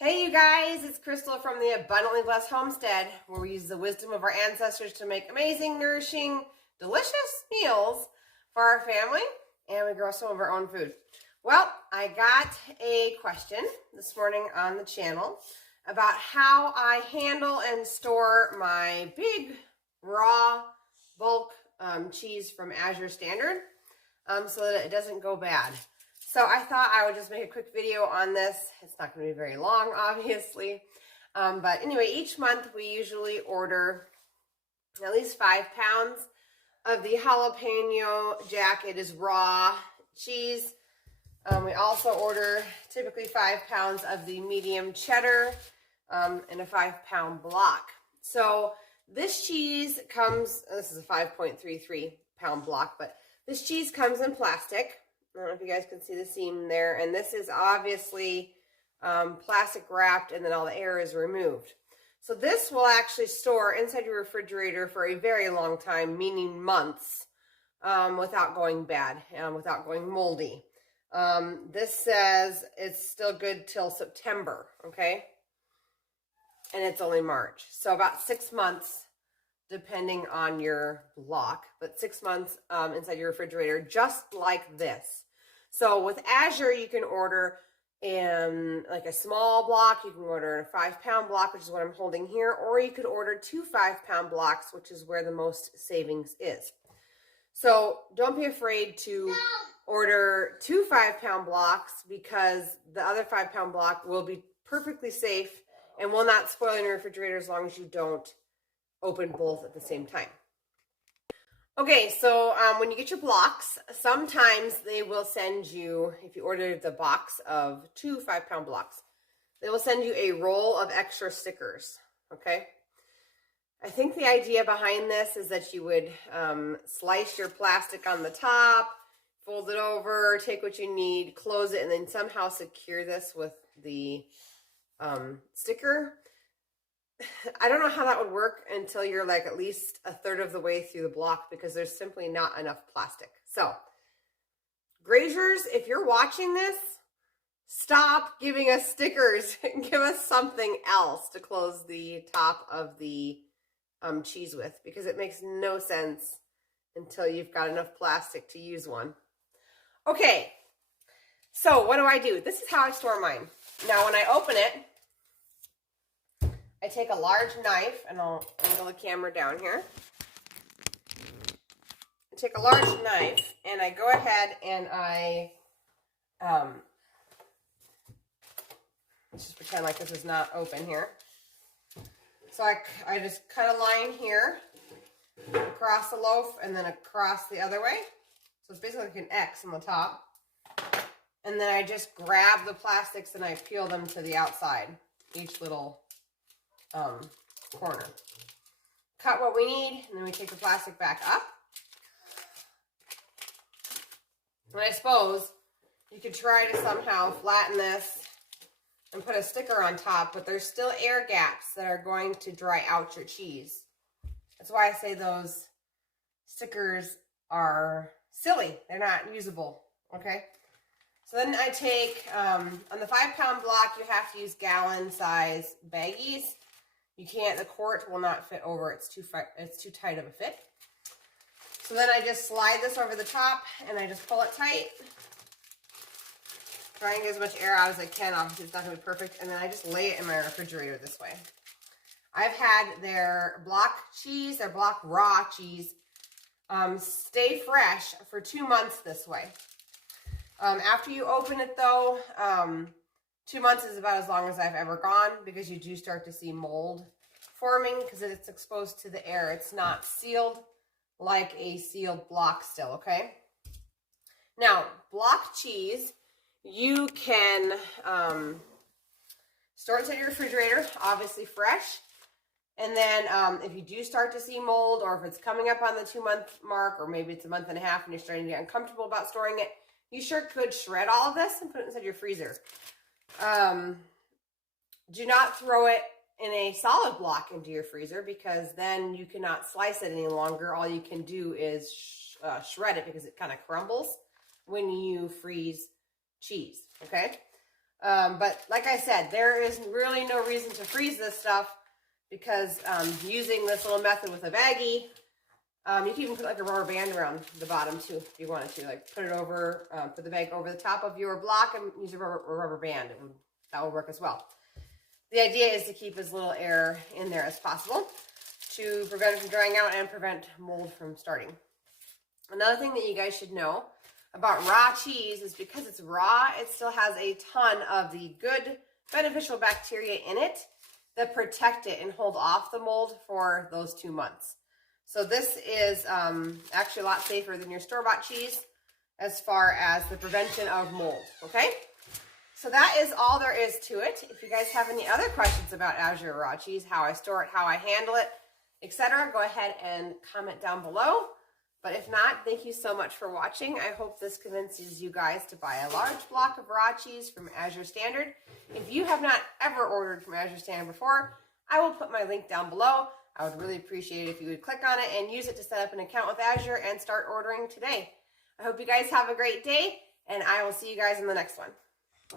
Hey you guys, it's Crystal from the Abundantly Blessed Homestead, where we use the wisdom of our ancestors to make amazing, nourishing, delicious meals for our family, and we grow some of our own food. Well, I got a question this morning on the channel about how I handle and store my big, raw, bulk cheese from Azure Standard so that it doesn't go bad. So I thought I would just make a quick video on this. It's not going to be very long, obviously. But anyway, each month we usually order at least 5 pounds of the jalapeno jack. It is raw cheese. We also order typically 5 pounds of the medium cheddar in a 5-pound block. So this cheese comes, this is a 5.33 pound block, but this cheese comes in plastic. I don't know if you guys can see the seam there, and this is obviously plastic wrapped, and then all the air is removed. So this will actually store inside your refrigerator for a very long time, meaning months, without going bad, without going moldy. This says it's still good till September, okay? And it's only March. So about 6 months, depending on your block, but 6 months inside your refrigerator, just like this. So with Azure, you can order in like a small block, you can order a 5-pound block, which is what I'm holding here, or you could order 2 5-pound blocks, which is where the most savings is. So don't be afraid to order 2 5-pound blocks, because the other 5-pound block will be perfectly safe and will not spoil in your refrigerator as long as you don't open both at the same time. Okay, so when you get your blocks, sometimes they will send you, if you order the box of 2 5-pound blocks, they will send you a roll of extra stickers, okay? I think the idea behind this is that you would slice your plastic on the top, fold it over, take what you need, close it, and then somehow secure this with the sticker. I don't know how that would work until you're like at least a third of the way through the block, because there's simply not enough plastic. So, graziers, if you're watching this, stop giving us stickers. Give us something else to close the top of the cheese with, because it makes no sense until you've got enough plastic to use one. Okay, so what do? This is how I store mine. Now, when I open it, I take a large knife, and I'll angle the camera down here. I take a large knife, and I go ahead and let's just pretend like this is not open here. So I just cut a line here, across the loaf, and then across the other way. So it's basically like an X on the top. And then I just grab the plastics and I peel them to the outside, each little corner. Cut what we need, and then we take the plastic back up. And I suppose you could try to somehow flatten this and put a sticker on top, but there's still air gaps that are going to dry out your cheese. That's why I say those stickers are silly. They're not usable, okay? So then I take, on the 5-pound block, you have to use gallon size baggies. You can't, the quart will not fit over, it's too tight of a fit. So then I just slide this over the top, and I just pull it tight. Try and get as much air out as I can. Obviously, it's not going to be perfect. And then I just lay it in my refrigerator this way. I've had their block cheese, their block raw cheese, stay fresh for 2 months this way. After you open it, though, 2 months is about as long as I've ever gone, because you do start to see mold forming because it's exposed to the air. It's not sealed like a sealed block still, okay? Now, block cheese, you can store it inside your refrigerator, obviously fresh. And then if you do start to see mold, or if it's coming up on the 2-month mark, or maybe it's a month and a half and you're starting to get uncomfortable about storing it, you sure could shred all of this and put it inside your freezer. Do not throw it in a solid block into your freezer, because then you cannot slice it any longer. All you can do is shred it, because it kind of crumbles when you freeze cheese, okay? But like I said, there is really no reason to freeze this stuff because using this little method with a baggie, you can even put like a rubber band around the bottom too if you wanted to. Like put it over, put the bag over the top of your block and use a rubber band. That will work as well. The idea is to keep as little air in there as possible to prevent it from drying out and prevent mold from starting. Another thing that you guys should know about raw cheese is because it's raw, it still has a ton of the good beneficial bacteria in it that protect it and hold off the mold for those 2 months. So this is actually a lot safer than your store-bought cheese as far as the prevention of mold, okay? So that is all there is to it. If you guys have any other questions about Azure raw cheese, how I store it, how I handle it, etc., go ahead and comment down below. But if not, thank you so much for watching. I hope this convinces you guys to buy a large block of raw cheese from Azure Standard. If you have not ever ordered from Azure Standard before, I will put my link down below. I would really appreciate it if you would click on it and use it to set up an account with Azure and start ordering today. I hope you guys have a great day, and I will see you guys in the next one.